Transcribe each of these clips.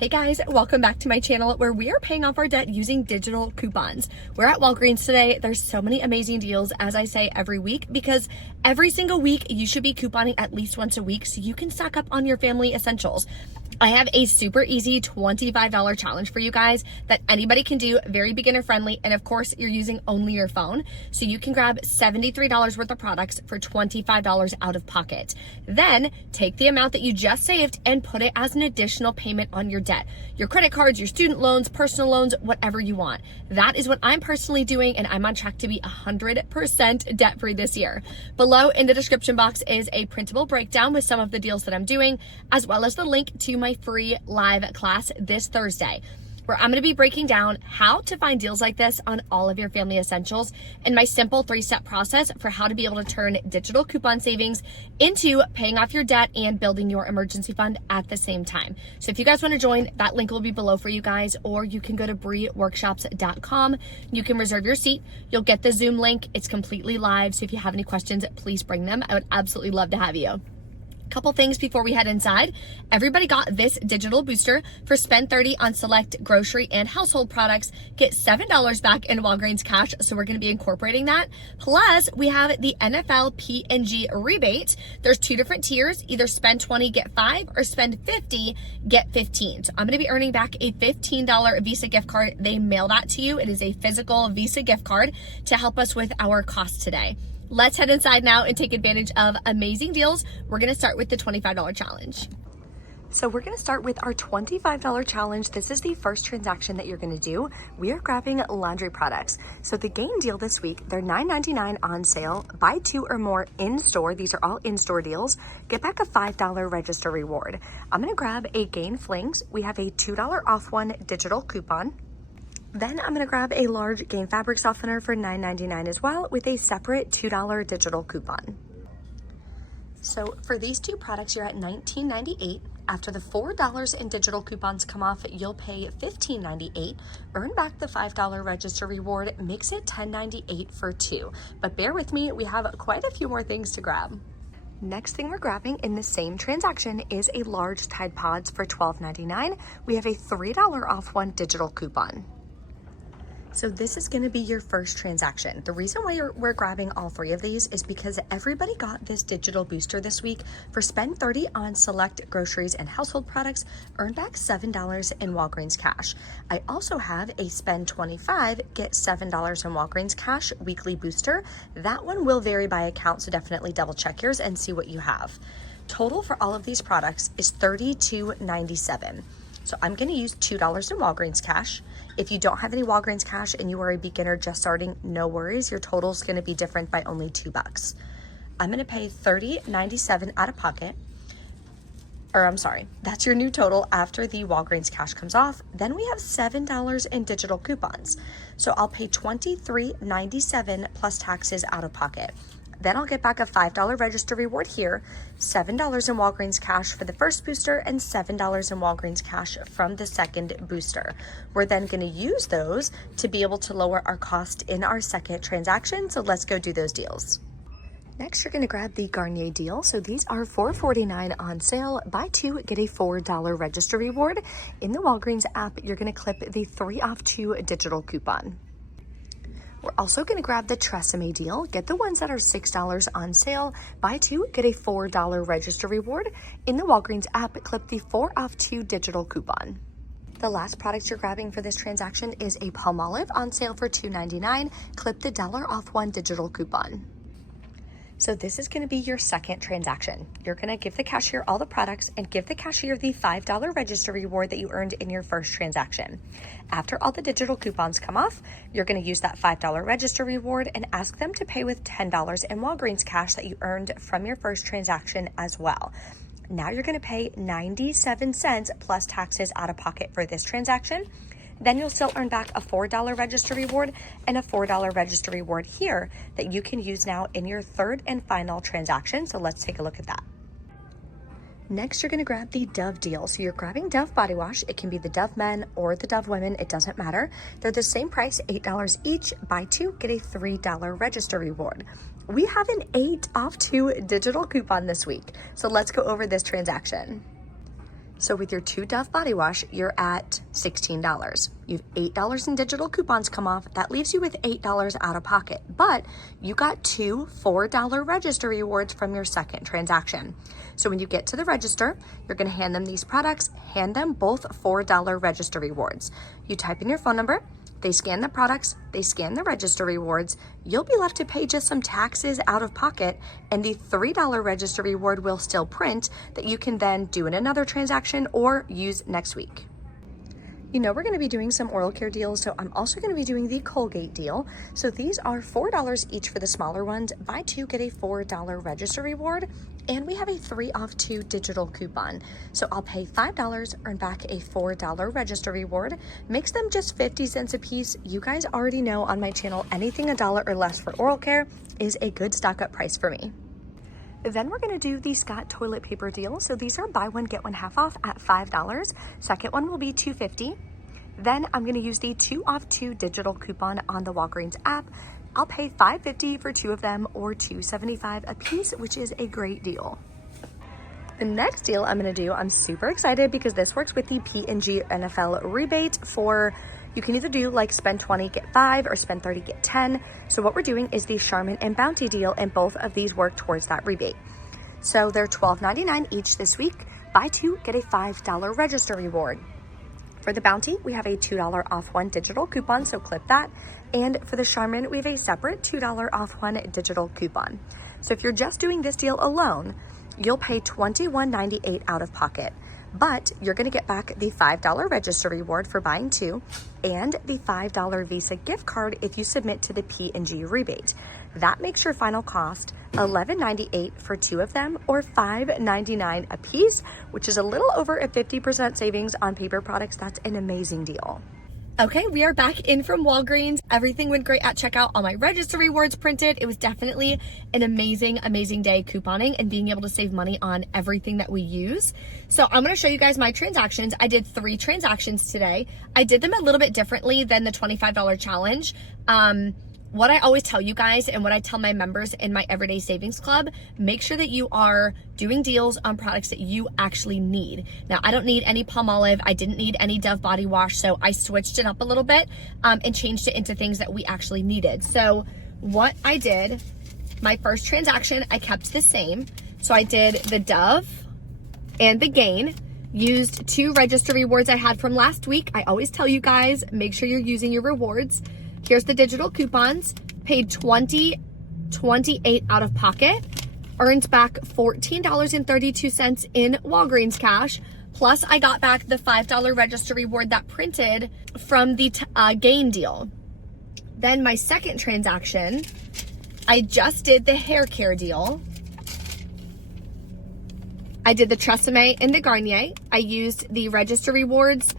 Hey guys, welcome back to my channel where we are paying off our debt using digital coupons. We're at Walgreens today. There's so many amazing deals, as I say every week, because every single week you should be couponing at least once a week so you can stock up on your family essentials. I have a super easy $25 challenge for you guys that anybody can do, very beginner friendly, and of course you're using only your phone. So you can grab $73 worth of products for $25 out of pocket. Then take the amount that you just saved and put it as an additional payment on your debt. Your credit cards, your student loans, personal loans, whatever you want. That is what I'm personally doing, and I'm on track to be 100% debt-free this year. Below in the description box is a printable breakdown with some of the deals that I'm doing, as well as the link to my free live class this Thursday, where I'm going to be breaking down how to find deals like this on all of your family essentials and my simple 3-step process for how to be able to turn digital coupon savings into paying off your debt and building your emergency fund at the same time. So if you guys want to join, that link will be below for you guys, or you can go to breeworkshops.com. You can reserve your seat. You'll get the Zoom link. It's completely live. So if you have any questions, please bring them. I would absolutely love to have you. Couple things before we head inside. Everybody got this digital booster for spend 30 on select grocery and household products. Get $7 back in Walgreens cash. So we're going to be incorporating that. Plus we have the NFL P&G rebate. There's 2 different tiers, either spend 20, get 5, or spend 50, get 15. So I'm going to be earning back a $15 Visa gift card. They mail that to you. It is a physical Visa gift card to help us with our costs today. Let's head inside now and take advantage of amazing deals. We're gonna start with the $25 challenge. So we're gonna start with our $25 challenge. This is the first transaction that you're gonna do. We are grabbing laundry products. So the Gain deal this week, they're $9.99 on sale. Buy 2 or more in store. These are all in-store deals. Get back a $5 register reward. I'm gonna grab a Gain Flings. We have a $2 off one digital coupon. Then I'm gonna grab a large Gain fabric softener for $9.99 as well, with a separate $2 digital coupon. So for these 2 products, you're at $19.98. After the $4 in digital coupons come off, you'll pay $15.98. Earn back the $5 register reward, makes it $10.98 for 2. But bear with me, we have quite a few more things to grab. Next thing we're grabbing in the same transaction is a large Tide Pods for $12.99. We have a $3 off one digital coupon. So this is going to be your first transaction. The reason why we're grabbing all 3 of these is because everybody got this digital booster this week for spend 30 on select groceries and household products, earn back $7 in Walgreens cash. I also have a spend 25, get $7 in Walgreens cash weekly booster. That one will vary by account, so definitely double check yours and see what you have. Total for all of these products is $32.97. So I'm going to use $2 in Walgreens cash. If you don't have any Walgreens cash and you are a beginner just starting, no worries. Your total is going to be different by only $2. I'm going to pay $30.97 out of pocket. Or I'm sorry, that's your new total after the Walgreens cash comes off. Then we have $7 in digital coupons. So I'll pay $23.97 plus taxes out of pocket. Then I'll get back a $5 register reward here, $7 in Walgreens cash for the first booster, and $7 in Walgreens cash from the second booster. We're then going to use those to be able to lower our cost in our second transaction. So let's go do those deals. Next, you're going to grab the Garnier deal. So these are $4.49 on sale. Buy 2, get a $4 register reward. In the Walgreens app, you're going to clip the 3 off 2 digital coupon. We're also going to grab the Tresemme deal. Get the ones that are $6 on sale. Buy 2, get a $4 register reward. In the Walgreens app, clip the 4 off 2 digital coupon. The last product you're grabbing for this transaction is a Palmolive on sale for $2.99. Clip the $1 off 1 digital coupon. So this is going to be your second transaction. You're going to give the cashier all the products and give the cashier the $5 register reward that you earned in your first transaction. After all the digital coupons come off, you're going to use that $5 register reward and ask them to pay with $10 in Walgreens cash that you earned from your first transaction as well. Now you're going to pay 97 cents plus taxes out of pocket for this transaction. Then you'll still earn back a $4 register reward and a $4 register reward here that you can use now in your third and final transaction. So let's take a look at that. Next, you're going to grab the Dove deal. So you're grabbing Dove body wash. It can be the Dove men or the Dove women. It doesn't matter. They're the same price, $8 each. Buy 2, get a $3 register reward. We have an 8 off 2 digital coupon this week. So let's go over this transaction. So with your 2 Dove body wash, you're at $16. You have $8 in digital coupons come off. That leaves you with $8 out of pocket, but you got 2 $4 register rewards from your second transaction. So when you get to the register, you're gonna hand them these products, hand them both $4 register rewards. You type in your phone number, they scan the products, they scan the register rewards, you'll be left to pay just some taxes out of pocket, and the $3 register reward will still print that you can then do in another transaction or use next week. You know we're gonna be doing some oral care deals, so I'm also gonna be doing the Colgate deal. So these are $4 each for the smaller ones. Buy 2, get a $4 register reward, and we have a 3 off 2 digital coupon. So I'll pay $5, earn back a $4 register reward, makes them just 50 cents a piece. You guys already know on my channel, anything $1 or less for oral care is a good stock up price for me. Then we're gonna do the Scott toilet paper deal. So these are buy one, get one half off at $5. Second one will be $2.50. Then I'm gonna use the 2 off 2 digital coupon on the Walgreens app. I'll pay $5.50 for 2 of them or $2.75 a piece, which is a great deal. The next deal I'm gonna do, I'm super excited because this works with the P&G NFL rebate for, you can either do like spend 20, get 5 or spend 30, get 10. So what we're doing is the Charmin and Bounty deal, and both of these work towards that rebate. So they're $12.99 each this week. Buy 2, get a $5 register reward. For the Bounty, we have a $2 off 1 digital coupon, so clip that. And for the Charmin, we have a separate $2 off 1 digital coupon. So if you're just doing this deal alone, you'll pay $21.98 out of pocket. But you're gonna get back the $5 register reward for buying 2 and the $5 Visa gift card if you submit to the P&G rebate. That makes your final cost $11.98 for 2 of them or $5.99 a piece, which is a little over a 50% savings on paper products. That's an amazing deal. Okay, we are back in from Walgreens. Everything went great at checkout. All my register rewards printed. It was definitely an amazing, amazing day couponing and being able to save money on everything that we use. So I'm gonna show you guys my transactions. I did 3 transactions today. I did them a little bit differently than the $25 challenge. What I always tell you guys and what I tell my members in my Everyday Savings Club, make sure that you are doing deals on products that you actually need. Now, I don't need any Palmolive. I didn't need any Dove body wash, so I switched it up a little bit and changed it into things that we actually needed. So what I did, my first transaction, I kept the same. So I did the Dove and the Gain, used 2 register rewards I had from last week. I always tell you guys, make sure you're using your rewards. Here's the digital coupons, paid $20.28 out of pocket, earned back $14.32 in Walgreens cash, plus I got back the $5 register reward that printed from the Gain deal. Then my second transaction, I just did the hair care deal. I did the Tresemme and the Garnier. I used the register rewards,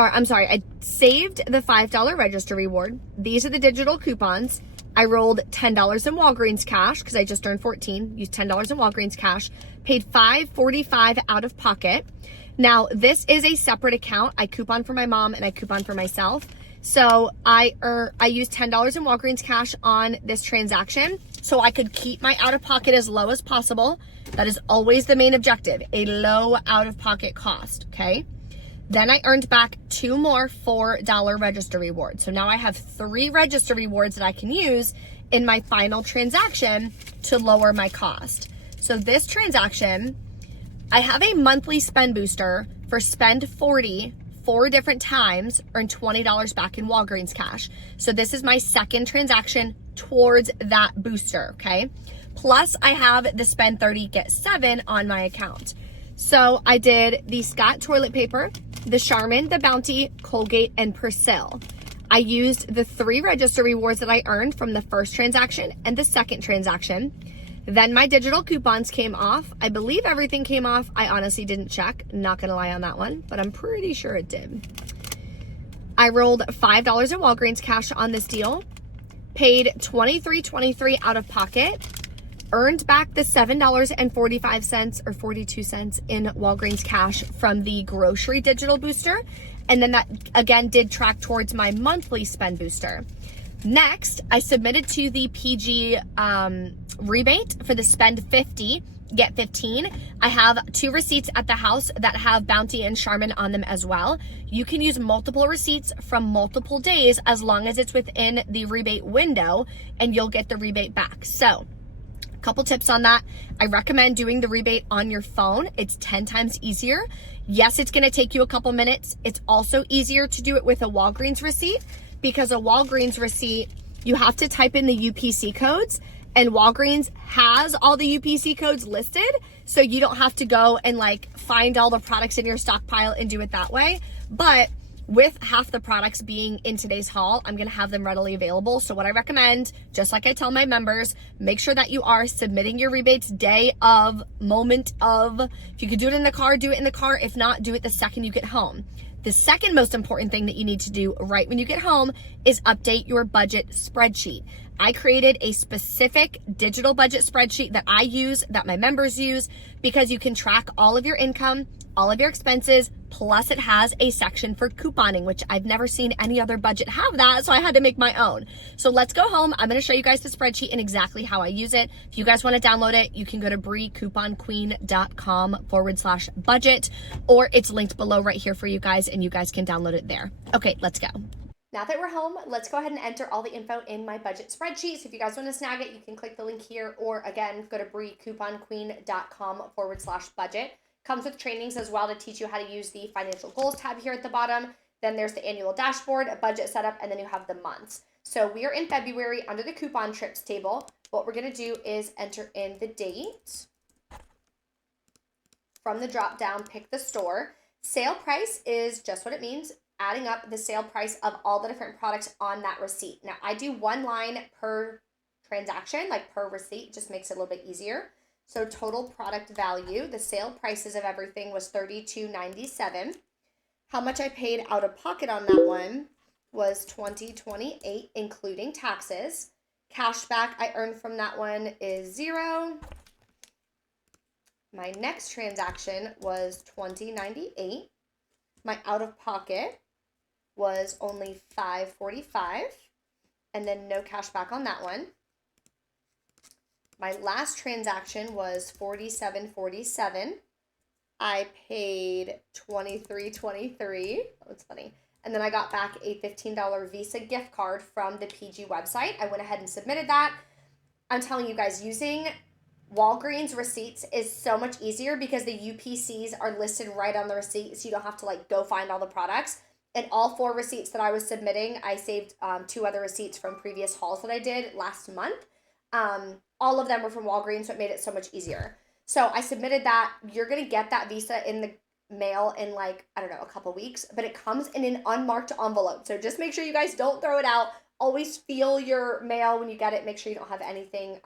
I saved the $5 register reward. These are the digital coupons. I rolled $10 in Walgreens cash because I just earned 14, used $10 in Walgreens cash, paid $5.45 out of pocket. Now, this is a separate account. I coupon for my mom and I coupon for myself. So I used $10 in Walgreens cash on this transaction so I could keep my out-of-pocket as low as possible. That is always the main objective, a low out-of-pocket cost, okay? Then I earned back 2 more $4 register rewards. So now I have 3 register rewards that I can use in my final transaction to lower my cost. So this transaction, I have a monthly spend booster for spend 40 4 different times, earn $20 back in Walgreens cash. So this is my second transaction towards that booster, okay? Plus I have the spend 30, get 7 on my account. So I did the Scott toilet paper, the Charmin, the Bounty, Colgate, and Persil. I used the 3 register rewards that I earned from the first transaction and the second transaction. Then my digital coupons came off. I believe everything came off. I honestly didn't check. Not gonna lie on that one, but I'm pretty sure it did. I rolled $5 in Walgreens cash on this deal, paid $23.23 out of pocket, earned back the $7.45 or 42 cents in Walgreens cash from the grocery digital booster. And then that again did track towards my monthly spend booster. Next, I submitted to the PG rebate for the spend 50. get 15. I have 2 receipts at the house that have Bounty and Charmin on them as well. You can use multiple receipts from multiple days as long as it's within the rebate window, and you'll get the rebate back. So couple tips on that. I recommend doing the rebate on your phone. It's 10 times easier. Yes, it's going to take you a couple minutes. It's also easier to do it with a Walgreens receipt, because a Walgreens receipt, you have to type in the UPC codes, and Walgreens has all the UPC codes listed, so you don't have to go and like find all the products in your stockpile and do it that way. But with half the products being in today's haul, I'm gonna have them readily available. So what I recommend, just like I tell my members, make sure that you are submitting your rebates day of, moment of. If you could do it in the car, do it in the car. If not, do it the second you get home. The second most important thing that you need to do right when you get home is update your budget spreadsheet. I created a specific digital budget spreadsheet that I use, that my members use, because you can track all of your income, all of your expenses, plus it has a section for couponing, which I've never seen any other budget have that, so I had to make my own. So let's go home. I'm gonna show you guys the spreadsheet and exactly how I use it. If you guys wanna download it, you can go to breecouponqueen.com/budget, or it's linked below right here for you guys, and you guys can download it there. Okay, let's go. Now that we're home, let's go ahead and enter all the info in my budget spreadsheet. So if you guys want to snag it, you can click the link here, or again, go to breecouponqueen.com/budget. Comes with trainings as well to teach you how to use the financial goals tab here at the bottom. Then there's the annual dashboard, a budget setup, and then you have the months. So we are in February under the coupon trips table. What we're going to do is enter in the date. From the drop down, pick the store. Sale price is just what it means, adding up the sale price of all the different products on that receipt. Now, I do one line per transaction, like per receipt, just makes it a little bit easier. So total product value, the sale prices of everything was $32.97. How much I paid out of pocket on that one was $20.28, including taxes. Cashback I earned from that one is 0. My next transaction was $20.98. My out of pocket was only $5.45, and then no cash back on that one. My last transaction was $47.47. I paid $23.23. That's funny. And then I got back a $15 Visa gift card from the PG website. I went ahead and submitted that. I'm telling you guys, using Walgreens receipts is so much easier because the UPCs are listed right on the receipt, so you don't have to like go find all the products. And all 4 receipts that I was submitting, I saved 2 other receipts from previous hauls that I did last month. All of them were from Walgreens, so it made it so much easier. So I submitted that. You're going to get that Visa in the mail in like, I don't know, a couple weeks, but it comes in an unmarked envelope. So just make sure you guys don't throw it out. Always feel your mail when you get it. Make sure you don't have anything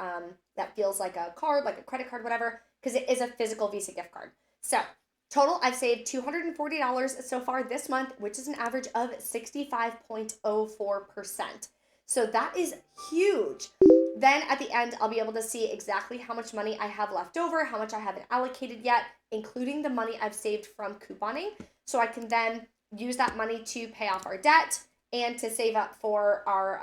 that feels like a card, like a credit card, whatever, because it is a physical Visa gift card. So total, I've saved $240 so far this month, which is an average of 65.04%. So that is huge. Then at the end, I'll be able to see exactly how much money I have left over, how much I haven't allocated yet, including the money I've saved from couponing. So I can then use that money to pay off our debt and to save up for our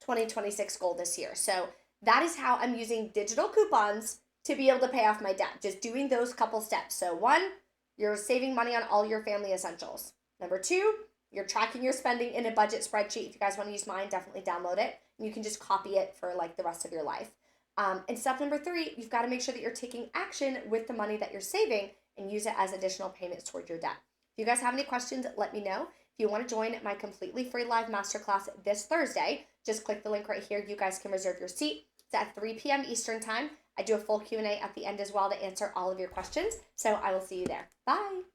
2026 goal this year. So that is how I'm using digital coupons to be able to pay off my debt. Just doing those couple steps. So 1, you're saving money on all your family essentials. Number 2, you're tracking your spending in a budget spreadsheet. If you guys want to use mine, definitely download it. And you can just copy it for like the rest of your life. And step number 3, you've got to make sure that you're taking action with the money that you're saving and use it as additional payments towards your debt. If you guys have any questions, let me know. If you want to join my completely free live masterclass this Thursday, just click the link right here. You guys can reserve your seat. It's at 3 p.m. Eastern time. I do a full Q&A at the end as well to answer all of your questions. So I will see you there. Bye.